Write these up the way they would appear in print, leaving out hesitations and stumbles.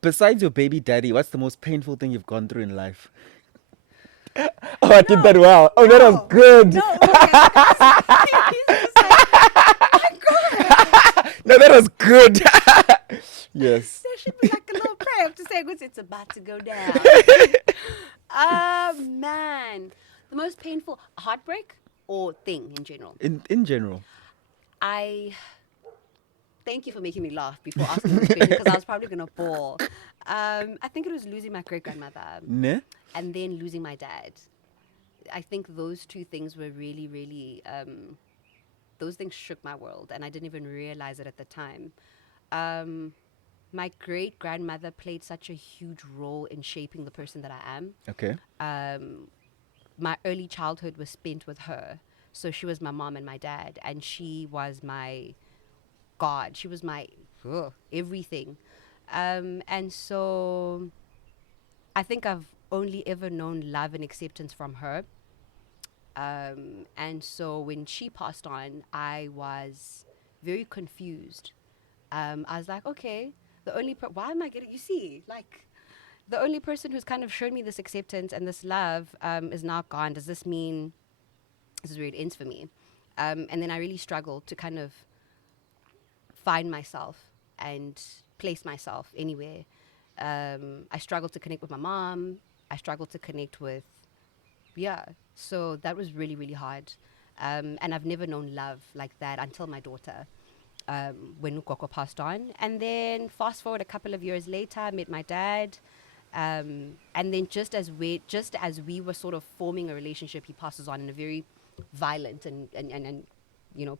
Besides your baby daddy, what's the most painful thing you've gone through in life? Oh, I did that No, well. Oh, that was no, good. no, okay, because he's just like, my God. No, that was good. Yes. There should be like a little prayer to say, it's about to go down. Man. The most painful heartbreak or thing in general? In general. I thank you for making me laugh before asking this question because I was probably going to fall. I think it was losing my great grandmother Ne? and then losing my dad. I think those two things were really, really, those things shook my world and I didn't even realize it at the time. Um, my great grandmother played such a huge role in shaping the person that I am. Okay. My early childhood was spent with her. So she was my mom and my dad, and she was my God. She was my everything. And so I think I've only ever known love and acceptance from her. And so when she passed on, I was very confused. I was like, okay, why am I getting, you see, like, the only person who's kind of shown me this acceptance and this love is now gone. Does this mean this is where it ends for me? And then I really struggled to kind of find myself and place myself anywhere. I struggled to connect with my mom. I struggled to connect with, yeah. So that was really, really hard. And I've never known love like that until my daughter, when Ukoko passed on. And then fast forward a couple of years later, I met my dad. And then just as we were sort of forming a relationship, he passes on in a very violent and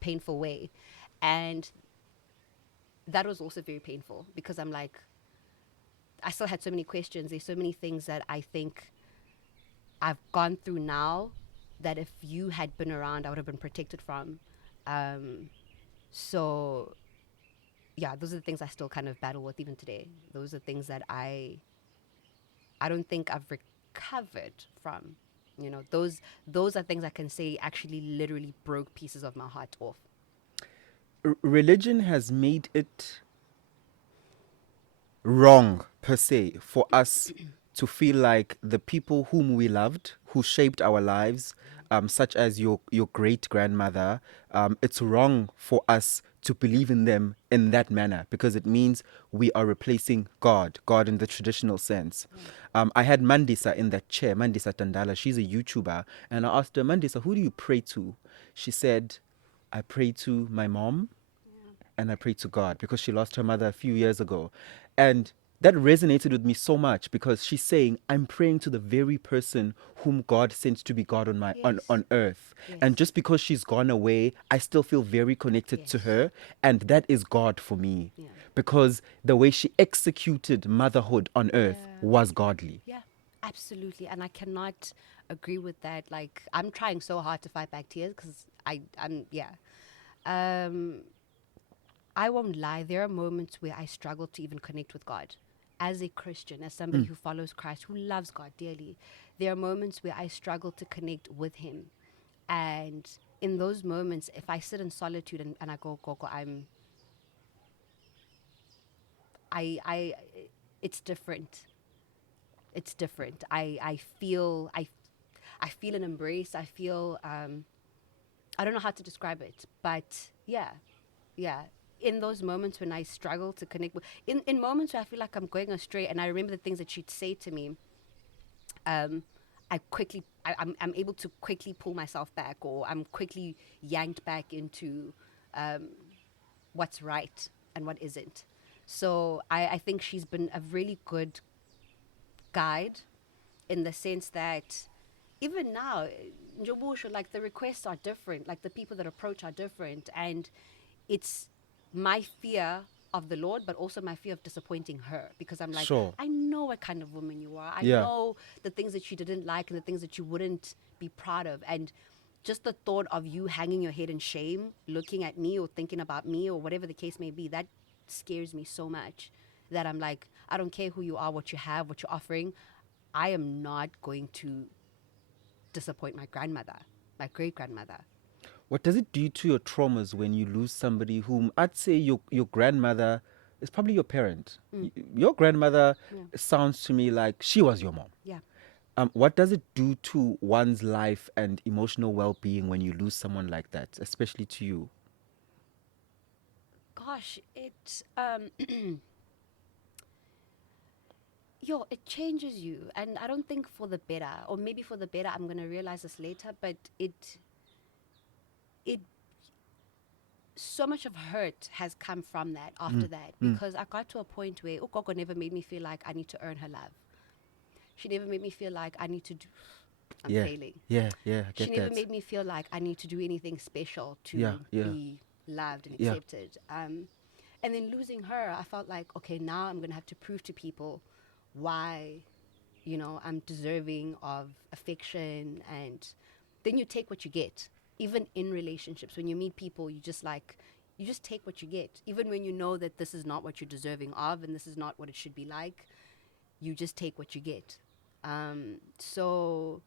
painful way. And that was also very painful because I'm like, I still had so many questions. There's so many things that I think I've gone through now that if you had been around, I would have been protected from. So, yeah, those are the things I still kind of battle with even today. Those are things that I don't think I've recovered from. Those are things I can say actually literally broke pieces of my heart off. Religion has made it wrong per se for us to feel like the people whom we loved, who shaped our lives, such as your great grandmother, it's wrong for us to believe in them in that manner because it means we are replacing God in the traditional sense. I had Mandisa in that chair, Mandisa Tandala. She's a YouTuber, and I asked her, Mandisa, who do you pray to? She said, I pray to my mom and I pray to God because she lost her mother a few years ago. And that resonated with me so much because she's saying, I'm praying to the very person whom God sent to be God on earth. Yes. And just because she's gone away, I still feel very connected to her. And that is God for me. Yeah. Because the way she executed motherhood on earth was godly. Yeah, absolutely. And I cannot agree with that. Like, I'm trying so hard to fight back tears because Um, I won't lie. There are moments where I struggle to even connect with God. As a Christian, as somebody who follows Christ, who loves God dearly, there are moments where I struggle to connect with Him. And in those moments, if I sit in solitude and I go, I, it's different. It's different. I feel an embrace. I feel, I don't know how to describe it, but yeah. In those moments when I struggle to connect with, in moments where I feel like I'm going astray, and I remember the things that she'd say to me, I'm able to quickly pull myself back, or I'm quickly yanked back into what's right and what isn't. So I think she's been a really good guide in the sense that even now, Njobusha, like the requests are different, like the people that approach are different, and it's my fear of the Lord, but also my fear of disappointing her because I'm like, Sure. I know what kind of woman you are. I Yeah. know the things that you didn't like and the things that you wouldn't be proud of, and just the thought of you hanging your head in shame, looking at me or thinking about me or whatever the case may be, that scares me so much that I'm like, I don't care who you are, what you have, what you're offering. I am not going to disappoint my grandmother, my great grandmother. What does it do to your traumas when you lose somebody whom I'd say your grandmother is probably your parent. Your grandmother sounds to me like she was your mom. Yeah. What does it do to one's life and emotional well-being when you lose someone like that, especially to you? Gosh, it it changes you, and I don't think for the better, or maybe for the better. I'm gonna realize this later, but it so much of hurt has come from that after that, because I got to a point where Ukoko never made me feel like I need to earn her love. She never made me feel like I need to do. I'm Yeah, failing. yeah, I She get never that. made me feel like I need to do anything special Yeah, to yeah, be loved and yeah. accepted. And then losing her, I felt like, okay, now I'm going to have to prove to people why, I'm deserving of affection. And then you take what you get. Even in relationships, when you meet people, you just take what you get. Even when you know that this is not what you're deserving of and this is not what it should be like, you just take what you get. So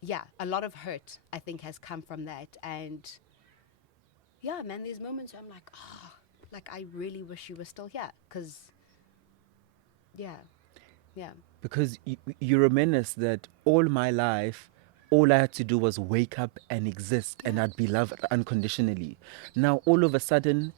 yeah, a lot of hurt I think has come from that. And yeah, man, there's moments where I'm like, like I really wish you were still here, because yeah, yeah, Because you reminisce that all my life, all I had to do was wake up and exist, and yeah, I'd be loved unconditionally. Now all of a sudden,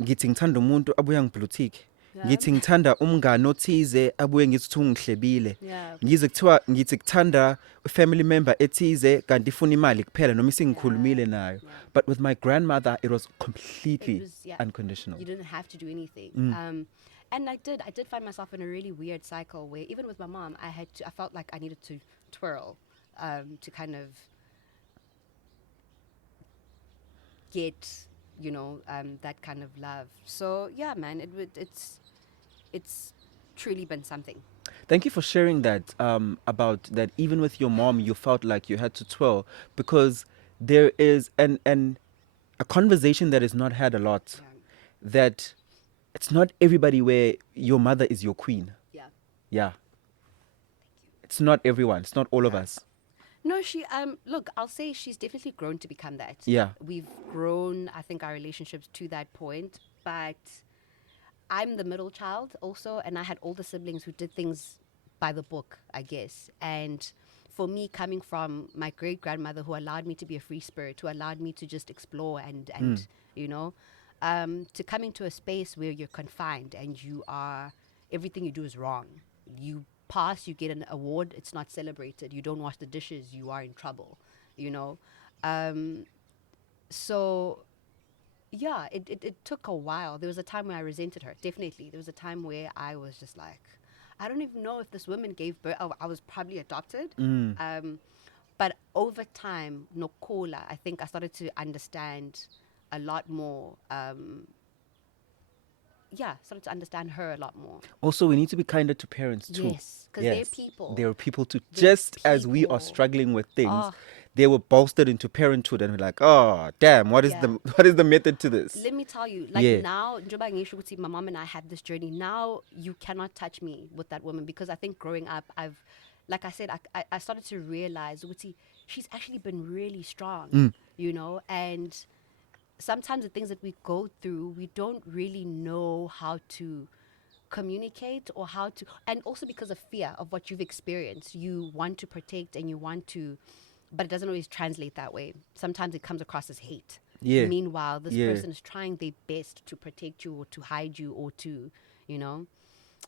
ngithi ngithanda umuntu abuye angiblutique, yeah, ngithi ngithanda umngane othize abuye ngithi uthi ungihlebile, yeah, ngithi kuthanda family member ethize kanti ifuna imali kuphela noma yeah, isingikhulumile nayo. yeah. But with my grandmother it was It completely was, yeah, unconditional. you didn't have to do anything. And I did find myself in a really weird cycle where even with my mom, I felt like I needed to twirl, to kind of get, that kind of love. So yeah, man, it's truly been something. Thank you for sharing that, about that. Even with your mom, you felt like you had to twirl, because there is a conversation that is not had a lot, Yeah, that it's not everybody where your mother is your queen. yeah. Yeah, it's not everyone. It's not all of Yeah. us. No, she look, I'll say she's definitely grown to become that. Yeah. We've grown, I think, our relationships to that point, but I'm the middle child also, and I had older siblings who did things by the book, I guess. And for me, coming from my great grandmother who allowed me to be a free spirit, who allowed me to just explore and to coming to a space where you're confined and everything you do is wrong. You pass, you get an award, it's not celebrated. You don't wash the dishes, you are in trouble, you know. So yeah, it took a while. There was a time where I resented her. Definitely. There was a time where I was just like, I don't even know if this woman gave birth. Oh, I was probably adopted. But over time, Nokola, I think I started to understand a lot more. Started to understand her a lot more. Also, we need to be kinder to parents too. Yes, because they're people. They are people too. They're Just as we are people. struggling with things, Oh, they were bolstered into parenthood, and we're like, oh, damn, what is Yeah. the what is the method to this? let me tell you, like Yeah. now, njoba ngisho ukuthi my mom and I had this journey. Now you cannot touch me with that woman, because I think growing up, like I said, I started to realize, ukuthi, she's actually been really strong, and sometimes the things that we go through, we don't really know how to communicate or how to, and also because of fear of what you've experienced, you want to protect and you want to, but it doesn't always translate that way. Sometimes it comes across as hate. Yeah. Meanwhile, this Yeah. person is trying their best to protect you or to hide you or to, you know.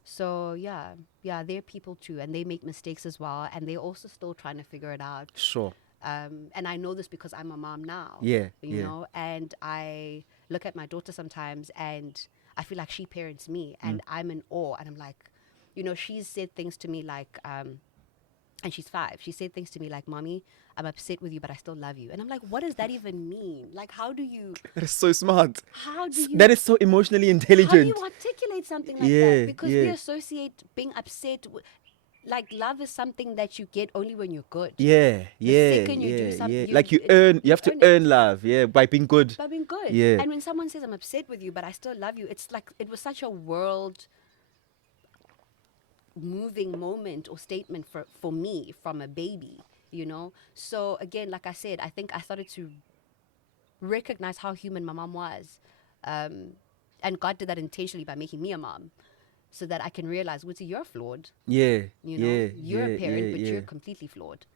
So yeah, they're people too, and they make mistakes as well, and they're also still trying to figure it out. Sure. And I know this because I'm a mom now. Yeah, You yeah. know, and I look at my daughter sometimes and I feel like she parents me and I'm in awe. And I'm like, she's said things to me like, and she's 5. She said things to me like, Mommy, I'm upset with you, but I still love you. And I'm like, what does that even mean? Like, how do you, That is so smart. that is so emotionally how do intelligent. you articulate something like Yeah, that? Because we yeah. associate being upset with, like, love is something that you get only when you're good. Yeah, yeah, second you do yeah, something, yeah. you- Like you have to earn it. earn love, yeah, by being good. By being good. Yeah. And when someone says, I'm upset with you, but I still love you, it's like, it was such a world moving moment or statement for me from a baby, So again, like I said, I think I started to recognize how human my mom was. And God did that intentionally by making me a mom, so that I can realize, Wuti, you're flawed. Yeah. You know, Yeah. you're a Yeah. parent, Yeah. but Yeah. you're completely flawed.